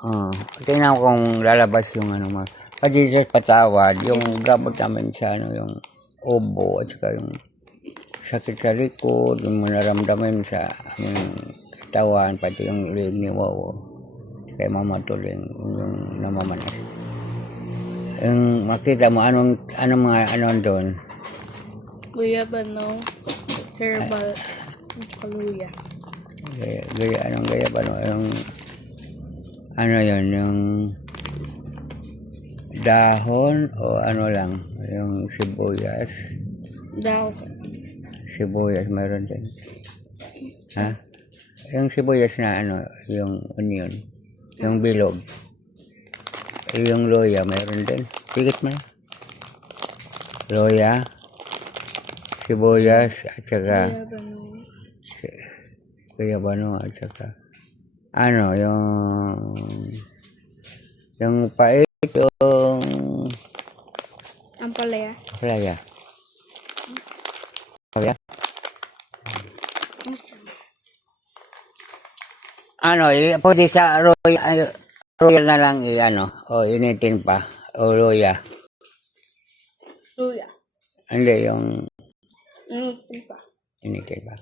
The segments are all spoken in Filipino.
Oo. Tingnan ko kung lalabas yung ano mo. Kasi sa patawad, yung gamot namin sa ano, yung ubo at saka yung sakit sa likod, yung naramdaman sa aming katawan, pati yung leg ni Wawo. Kay Mama Tuling, yung namamanas. Yung makita mo, anong mga ano doon? Guyabano, herbal, kaluya. Gaya ba no? Yung ano yun, yung dahon o ano lang, yung sibuyas. Sibuyas mayroon din. Ha? Yung sibuyas na ano, yung onion, yung bilog. Yung loya mayroon din. Tigit mo. Loya, sibuyas at saka guyabano at saka ano, yung pait, yung Ampalaya. palaya. Palaya. Ano, pwede sa royal na lang ano, o initin pa, o loya. Luya. Hindi, yung Pa. initin pa.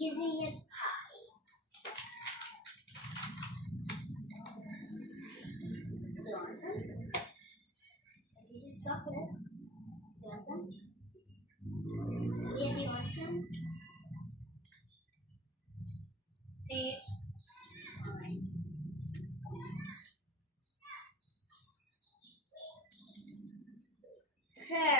Easy as pie. You want some? This is chocolate. You want some? Yeah, do you want some? Please. Alright. Okay.